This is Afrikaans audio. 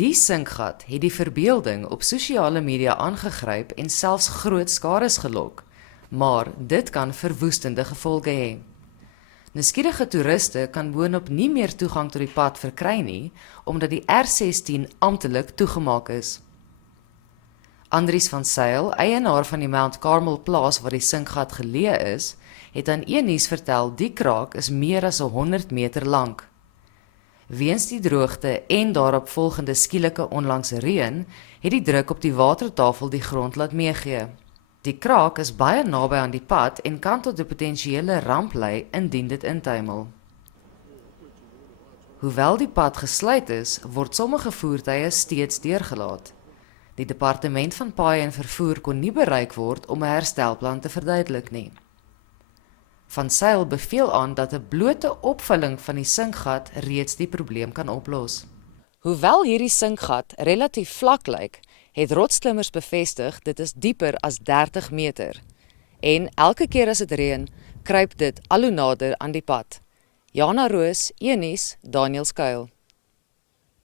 Die sinkgat het die verbeelding op sosiale media aangegryp en selfs groot skares gelok, maar dit kan verwoestende gevolge hê. Nuuskierige toeriste kan boonop nie meer toegang tot die pad verkry nie, omdat die R16 amptelik toegemaak is. Andries van Sail, eienaar van die Mount Carmel plaas waar die sinkgat geleë is, het aan Een-Nuus vertel die kraak is meer as 100 meter lank. Weens die droogte en daaropvolgende skielike onlangse reën, het die druk op die watertafel die grond laat meegee. Die kraak is baie naby aan die pad en kan tot 'n potensiële ramp lei indien dit intuimel. Hoewel die pad gesluit is, word sommige voertuie steeds deurgelaat. Die departement van paaie en vervoer kon nie bereik word om 'n herstelplan te verduidelik nie. Van Sail beveel aan dat 'n blote opvulling van die sinkgat reeds die probleem kan oplos. Hoewel hierdie sinkgat relatief vlak lyk, het rotsklimmers bevestig dit is dieper as 30 meter. En elke keer as dit reën, kruip dit al hoe nader aan die pad. Jana Roos, Een-Nuus, Daniel Skuil.